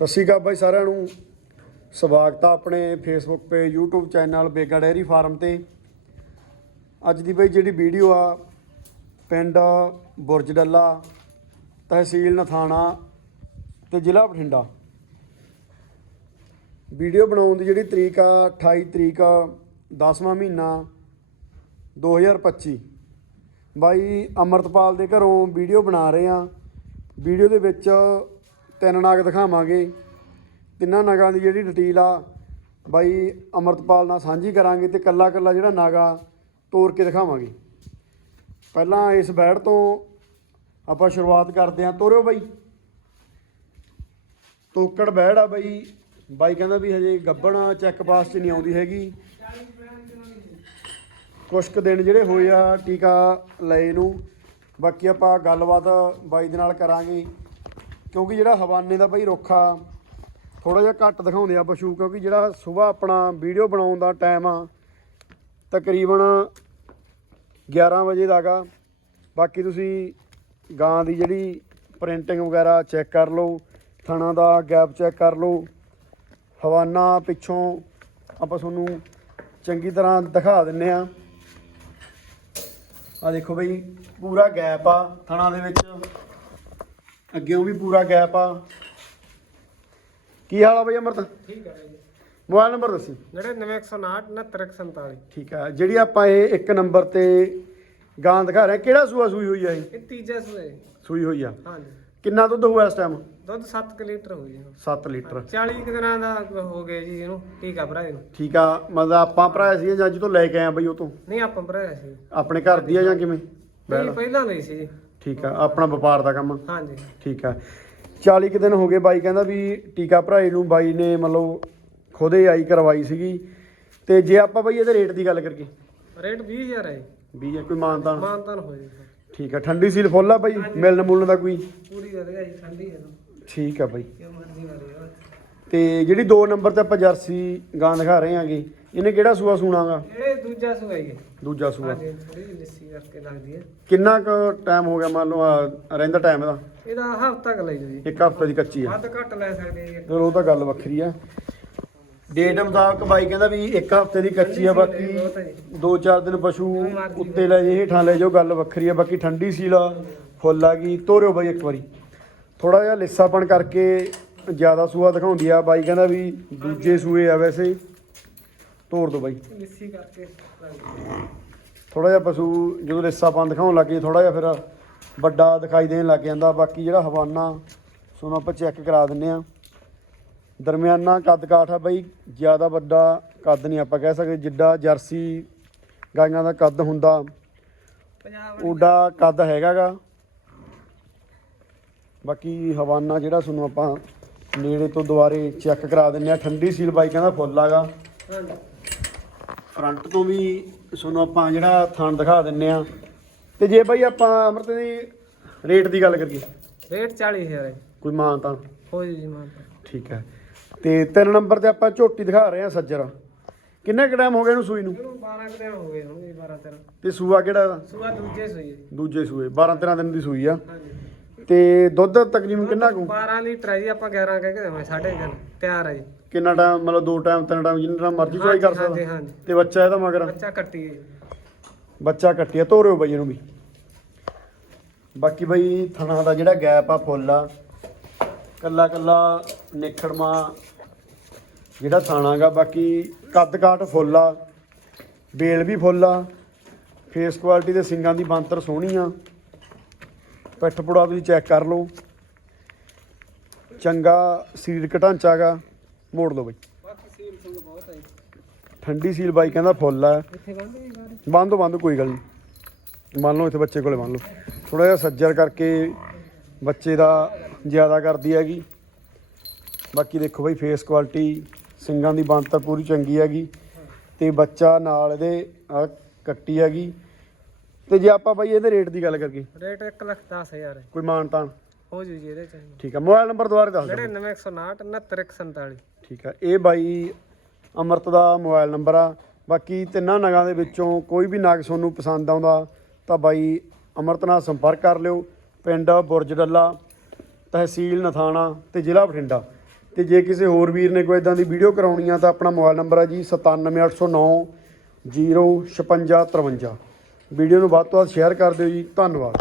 ਸਤਿ ਸ਼੍ਰੀ ਅਕਾਲ ਬਾਈ ਸਾਰਿਆਂ ਨੂੰ। ਸਵਾਗਤ ਆ ਆਪਣੇ ਫੇਸਬੁੱਕ ਤੇ, YouTube channel Bega dairy farm ਤੇ। ਅੱਜ ਦੀ ਬਾਈ ਜਿਹੜੀ ਵੀਡੀਓ ਆ, ਪਿੰਡ ਬੁਰਜ ਡੱਲਾ ਤਹਿਸੀਲ ਨਥਾਣਾ ਤੇ ਜ਼ਿਲ੍ਹਾ ਬਠਿੰਡਾ। ਵੀਡੀਓ ਬਣਾਉਣ ਦੀ ਜਿਹੜੀ ਤਰੀਕ ਆ 28 ਤਰੀਕ 10ਵਾਂ ਮਹੀਨਾ 2025 ਬਾਈ ਅਮਰਤਪਾਲ ਦੇ ਘਰੋਂ ਵੀਡੀਓ ਬਣਾ ਰਹੇ ਆ। ਵੀਡੀਓ ਦੇ ਵਿੱਚ ਤਿੰਨ ਨਾਗ ਦਿਖਾਵਾਂਗੇ। ਤਿੰਨਾਂ ਨਾਗਾਂ ਦੀ ਜਿਹੜੀ ਡਿਟੇਲ ਆ, ਬਾਈ ਅਮਰਤਪਾਲ ਨਾਲ ਸਾਂਝੀ ਕਰਾਂਗੇ ਤੇ ਕੱਲਾ ਕੱਲਾ ਜਿਹੜਾ ਨਾਗਾ ਤੋੜ ਕੇ ਦਿਖਾਵਾਂਗੇ। ਪਹਿਲਾਂ ਇਸ ਬੈੜ ਤੋਂ ਆਪਾਂ ਸ਼ੁਰੂਆਤ ਕਰਦੇ ਹਾਂ। ਤੋਰਿਓ ਬਾਈ। ਤੋਕੜ ਬੈੜ ਆ ਬਾਈ। ਬਾਈ ਕਹਿੰਦਾ ਵੀ ਹਜੇ ਗੱਬਣ ਚੈੱਕ ਪਾਸ 'ਚ ਨਹੀਂ ਆਉਂਦੀ ਹੈਗੀ। ਕੁਛ ਕੁ ਦਿਨ ਜਿਹੜੇ ਹੋਏ ਆ ਟੀਕਾ ਲਏ ਨੂੰ। ਬਾਕੀ ਆਪਾਂ ਗੱਲਬਾਤ ਬਾਈ ਦੇ ਨਾਲ ਕਰਾਂਗੇ। ਕਿਉਂਕਿ ਜਿਹੜਾ ਹਵਾਨੇ ਦਾ ਭਾਈ ਰੁੱਖ ਆ ਥੋੜਾ ਜਿਹਾ ਘੱਟ ਦਿਖਾਉਂਦੇ ਆ ਪਸ਼ੂ, ਕਿਉਂਕਿ ਜਿਹੜਾ ਸਵੇਰ ਆਪਣਾ ਵੀਡੀਓ ਬਣਾਉਣ ਦਾ ਟਾਈਮ ਆ, ਤਕਰੀਬਨ 11 ਵਜੇ ਦਾਗਾ ਬਾਕੀ ਤੁਸੀਂ ਗਾਂ ਦੀ ਜਿਹੜੀ ਪ੍ਰਿੰਟਿੰਗ ਵਗੈਰਾ ਚੈੱਕ ਕਰ ਲਓ, ਥਣਾ ਦਾ ਗੈਪ ਚੈੱਕ ਕਰ ਲਓ। ਹਵਾਨਾ ਪਿੱਛੋਂ ਆਪਾਂ ਤੁਹਾਨੂੰ ਚੰਗੀ ਤਰ੍ਹਾਂ ਦਿਖਾ ਦਿੰਨੇ ਆ। ਆ ਦੇਖੋ ਬਈ, ਪੂਰਾ ਗੈਪ ਆ ਥਣਾ ਦੇ ਵਿੱਚ। ਅੱਗੇੋਂ ਵੀ ਪੂਰਾ ਗੈਪ ਆ। ਕੀ ਹਾਲ ਆ ਬਈ ਅਮਰਤ? ਠੀਕ ਹੈ ਜੀ ਮੋਬਾਈਲ ਨੰਬਰ ਦੱਸੀ। 9959 6947 ਠੀਕ ਆ ਜਿਹੜੀ ਆਪਾਂ ਇਹ ਇੱਕ ਨੰਬਰ ਤੇ ਗਾਂ ਦਿਖਾ ਰਹੇ ਆ, ਕਿਹੜਾ ਸੂਆ ਸੂਈ ਹੋਈ ਆ ਇਹ? ਇਹ ਤੀਜਾ ਸੂਏ ਸੂਈ ਹੋਈ ਆ। ਹਾਂਜੀ। ਕਿੰਨਾ ਦੁੱਧ ਹੋਇਆ ਇਸ ਟਾਈਮ ਦੁੱਧ 7 ਲੀਟਰ ਹੋ ਗਿਆ 7 ਲੀਟਰ। 40 ਕੁ ਦਿਨਾਂ ਦਾ ਹੋ ਗਿਆ ਜੀ ਇਹਨੂੰ। ਟੀਕਾ ਭਰਾਏ ਨੂੰ ਠੀਕ ਆ ਮਤਲਬ ਆਪਾਂ ਭਰਾਇਆ ਸੀ ਜਾਂ ਜਦੋਂ ਲੈ ਕੇ ਆਏ ਆ ਬਈ ਉਹ ਤੋਂ? ਨਹੀਂ ਆਪਾਂ ਭਰਾਇਆ ਸੀ। ਆਪਣੇ ਘਰ ਦੀ ਆ ਜਾਂ ਕਿਵੇਂ? ਨਹੀਂ ਪਹਿਲਾਂ ਲਈ ਸੀ ਜੀ। ਠੀਕ ਆ ਆਪਣਾ ਵਪਾਰ ਦਾ ਕੰਮ। ਹਾਂਜੀ। ਠੀਕ ਆ। 40 ਕੁ ਦਿਨ ਹੋ ਗਏ ਬਾਈ ਕਹਿੰਦਾ ਵੀ ਟੀਕਾ ਭਰਾਈ ਨੂੰ ਬਾਈ ਨੇ ਮਤਲਬ ਖੁਦੇ ਆਈ ਕਰਵਾਈ ਸੀਗੀ। ਤੇ ਜੇ ਆਪਾਂ ਬਈ ਇਹਦੇ ਰੇਟ ਦੀ ਗੱਲ ਕਰੀਏ। ਰੇਟ 20000 ਹੈ। ਵੀ ਇਹ ਕੋਈ ਮਾਨਤਾਨ? ਮਾਨਤਾਨ ਹੋ ਜੀ ਠੀਕ ਆ ਠੰਡੀ ਸੀਲ ਫੁੱਲ ਆ ਬਾਈ? ਮਿਲਣ ਮੁਲਣ ਦਾ ਕੋਈ? ਪੂਰੀ ਵਧੀਆ ਜੀ ਠੰਡੀ ਹੈ। ਠੀਕ ਆ ਬਾਈ। ਕਿਉਂ ਮਰਜ਼ੀ ਤੇ ਜਿਹੜੀ 2 ਨੰਬਰ ਤੇ ਆਪਾਂ ਜਰਸੀ ਗਾਂ ਦਿਖਾ ਰਹੇ ਆਂਗੇ ਇਹਨੇ ਕਿਹੜਾ ਸੂਆ ਸੂਣਾਗਾ ਇਹ ਦੂਜਾ ਸੂਆ ਹੀ ਹੈ। ਦੂਜਾ ਸੂਆ। ਹਾਂਜੀ ਥੋੜੀ ਜਿਹੀ ਲੱਸੀ ਕਰਕੇ ਲੱਗਦੀ ਹੈ। ਕਿੰਨਾ ਕੁ ਟਾਈਮ ਹੋ ਗਿਆ ਮੰਨ ਲਓ ਆਹ ਰਹਿੰਦਾ ਟਾਈਮ ਇਹਦਾ? ਇਹਦਾ ਹਫ਼ਤਾ ਕ ਲੈ ਜਾਓ ਜੀ। ਇੱਕ ਹਫ਼ਤੇ ਦੀ ਕੱਚੀ ਆ। ਵੱਧ ਘੱਟ ਲੈ ਸਕਦੇ ਜੀ। ਚਲੋ ਉਹ ਤਾਂ ਗੱਲ ਵੱਖਰੀ ਆ। ਡੇਟ ਮੁਤਾਬਕ ਬਾਈ ਕਹਿੰਦਾ ਵੀ ਇੱਕ ਹਫ਼ਤੇ ਦੀ ਕੱਚੀ ਆ ਬਾਕੀ। ਦੋ ਚਾਰ ਦਿਨ ਪਸ਼ੂ ਉੱਤੇ ਲੈ ਜੇ ਹੇਠਾਂ ਲੈ ਜਾਓ ਗੱਲ ਵੱਖਰੀ ਆ। ਬਾਕੀ ਠੰਡੀ ਸੀਲ ਫੁੱਲ ਆ ਗਈ। ਤੋਰਿਓ ਬਾਈ ਇੱਕ ਵਾਰੀ। ਥੋੜਾ ਜਿਹਾ ਲਿੱਸਾਪਣ ਕਰਕੇ ਜ਼ਿਆਦਾ ਸੂਆ ਦਿਖਾਉਂਦੀ ਆ। ਬਾਈ ਕਹਿੰਦਾ ਵੀ ਦੂਜੇ ਸੂਏ ਆ ਵੈਸੇ। ਤੋਰ ਦੋ ਬਾਈ। ਲੱਸੀ ਕਰਕੇ। ਲੱਗਦੀ ਥੋੜਾ ਜਿਹਾ ਪਸ਼ੂ ਜਦੋਂ ਲਿੱਸਾਪਣ ਦਿਖਾਉਣ ਲੱਗੇ ਥੋੜਾ ਜਿਹਾ ਫਿਰ ਵੱਡਾ ਦਿਖਾਈ ਦੇਣ ਲੱਗ ਜਾਂਦਾ। ਬਾਕੀ ਜਿਹੜਾ ਹਵਾਨਾ ਸੋਨੂੰ ਆਪਾਂ ਚੈੱਕ ਕਰਾ ਦਿੰਨੇ ਆ। ਦਰਮਿਆਨਾ ਕੱਦ ਕਾਠ ਆ ਬਈ ਜ਼ਿਆਦਾ ਵੱਡਾ ਕੱਦ ਨਹੀਂ ਆਪਾਂ ਕਹਿ ਸਕਦੇ। ਜਿੱਡਾ ਜਰਸੀ ਗਾਈਆਂ ਦਾ ਕੱਦ ਹੁੰਦਾ ਓਡਾ ਕੱਦ ਹੈਗਾਗਾ। ਬਾਕੀ ਹਵਾਨਾ ਜਿਹੜਾ ਤੁਹਾਨੂੰ ਆਪਾਂ ਨੇੜੇ ਤੋਂ ਦੁਬਾਰੇ ਚੈੱਕ ਕਰਾ ਦਿੰਨੇ ਆ। ਠੰਡੀ ਸੀਲ ਬਾਈ ਕਹਿੰਦਾ ਫੁੱਲ ਆਗਾ। ਫਰੰਟ ਤੋਂ ਵੀ ਤੁਹਾਨੂੰ ਆਪਾਂ ਜਿਹੜਾ ਥਣ ਦਿਖਾ ਦਿੰਨੇ ਆ। ਤੇ ਜੇ ਬਾਈ ਆਪਾਂ ਅਮਰਤ ਦੀ ਰੇਟ ਦੀ ਗੱਲ ਕਰੀਏ। ਰੇਟ 40000 ਹੈ। ਕੋਈ ਮਾਨ ਤਾਂ? ਹੋ ਜੀ ਮਾਨਤਾਨ ਠੀਕ ਹੈ। ਤੇ ਤਿੰਨ ਨੰਬਰ ਤੇ ਆਪਾਂ ਝੋਟੀ ਦਿਖਾ ਰਹੇ ਆ ਸੱਜਰ। ਕਿੰਨਾ ਕੁ ਟਾਈਮ ਹੋ ਗਿਆ ਇਹਨੂੰ ਸੂਈ ਨੂੰ? ਇਹਨੂੰ 12 ਕੁ ਦਿਨ ਹੋ ਗਏ ਹੋਣਗੇ 12 13 ਤੇ ਸੂਆ ਕਿਹੜਾ ਇਹਦਾ? ਸੁਬਾ ਦੂਜੇ ਸੋਈ ਹੈ ਜੀ। ਦੂਜੇ ਸੂਏ 12 13 ਦਿਨ ਦੀ ਸੂਈ ਆ। ਹਾਂਜੀ। ਤੇ ਦੁੱਧ ਤਕਰੀਬਨ ਕਿੰਨਾ ਕੁ? 12 ਲੀਟਰ ਹੈ ਜੀ ਆਪਾਂ 11 ਕਹਿ ਕੇ ਦੇਵਾਂ ਸਾਢੇ ਤਿੰਨ ਤਿਆਰ ਹੈ ਜੀ। ਕਿੰਨਾ ਟਾਈਮ ਮਤਲਬ ਦੋ ਟਾਈਮ ਤਿੰਨ ਟਾਈਮ ਜਿੰਨਾ ਟਾਈਮ ਮਰਜ਼ੀ ਚੋਈ ਕਰ ਹਾਂਜੀ ਸਕਦਾ। ਹਾਂਜੀ। ਤੇ ਬੱਚਾ ਇਹਦਾ ਮਗਰ? ਬੱਚਾ ਕੱਟੀ ਹੈ ਜੀ। ਬੱਚਾ ਕੱਟਿਆ ਤੋਰਿਓ ਬਈ ਇਹਨੂੰ ਵੀ। ਬਾਕੀ ਬਈ ਥਣਾ ਦਾ ਜਿਹੜਾ ਗੈਪ ਆ ਫੁੱਲ ਆ ਕੱਲਾ ਕੱਲਾ ਨਿਖੜਮਾ ਜਿਹੜਾ ਥਾਣਾਗਾ ਬਾਕੀ ਕੱਦ ਕਾਠ ਫੁੱਲ ਆ ਬੇਲ ਵੀ ਫੁੱਲ ਆ ਫੇਸ ਕੁਆਲਿਟੀ ਦੇ ਸਿੰਗਾਂ ਦੀ ਬੰਤਰ ਸੋਹਣੀ ਆ। ਪਿੱਠ ਪੁੜਾ ਤੁਸੀਂ ਚੈੱਕ ਕਰ ਲਓ। ਚੰਗਾ ਸਰੀਰਕ ਢਾਂਚਾ ਗਾ ਮੋੜ ਲਓ ਬਈ। ਠੰਡੀ ਸੀਲ ਬਾਈ ਕਹਿੰਦਾ ਫੁੱਲ ਆ। ਬੰਦੋ ਬੰਦ, ਕੋਈ ਗੱਲ ਨਹੀਂ। ਮੰਨ ਲਓ ਇੱਥੇ ਬੱਚੇ ਕੋਲੇ ਮੰਨ ਲਓ। ਥੋੜਾ ਜਿਹਾ ਸੱਜਰ ਕਰਕੇ ਬੱਚੇ ਦਾ ਜ਼ਿਆਦਾ ਕਰਦੀ ਹੈਗੀ। ਬਾਕੀ ਦੇਖੋ ਬਈ ਫੇਸ ਕੁਆਲਿਟੀ ਸਿੰਗਾਂ ਦੀ ਬੰਤ ਪੂਰੀ ਚੰਗੀ ਹੈਗੀ। ਤੇ ਬੱਚਾ ਨਾਲ ਇਹਦੇ ਕੱਟੀ ਹੈਗੀ। ਤੇ ਜੇ ਆਪਾਂ ਬਈ ਇਹਦੇ ਰੇਟ ਦੀ ਗੱਲ ਕਰੀਏ। ਰੇਟ 1 ਲੱਖ 10000 ਹੈ। ਕੋਈ ਮਾਨ ਤਾਨ? ਹੋ ਜੂ ਜੀ ਇਹਦੇ ਚ ਠੀਕ ਆ ਮੋਬਾਈਲ ਨੰਬਰ ਦੁਬਾਰਾ ਦੱਸ ਦਿਓ। 9959 6947 ਠੀਕ ਆ ਇਹ ਬਾਈ ਅਮਰਤ ਦਾ ਮੋਬਾਈਲ ਨੰਬਰ ਆ। ਬਾਕੀ ਤਿੰਨਾਂ ਨਗਾਂ ਦੇ ਵਿੱਚੋਂ ਕੋਈ ਵੀ ਨਗ ਤੁਹਾਨੂੰ ਪਸੰਦ ਆਉਂਦਾ ਤਾਂ ਬਾਈ ਅਮਰਤ ਨਾਲ ਸੰਪਰਕ ਕਰ ਲਿਓ। ਪਿੰਡ ਬੁਰਜ ਡੱਲਾ ਤਹਿਸੀਲ ਨਥਾਣਾ ਤੇ ਜ਼ਿਲ੍ਹਾ ਬਠਿੰਡਾ। ਤੇ ਜੇ ਕਿਸੇ ਹੋਰ ਵੀਰ ਨੇ ਕੋਈ ਇਦਾਂ ਦੀ ਵੀਡੀਓ ਕਰਾਉਣੀ ਆ ਤਾਂ ਆਪਣਾ ਮੋਬਾਈਲ ਨੰਬਰ ਹੈ ਜੀ 97809 05653 ਵੀਡੀਓ ਨੂੰ ਵੱਧ ਤੋਂ ਵੱਧ ਸ਼ੇਅਰ ਕਰ ਦਿਓ ਜੀ। ਧੰਨਵਾਦ।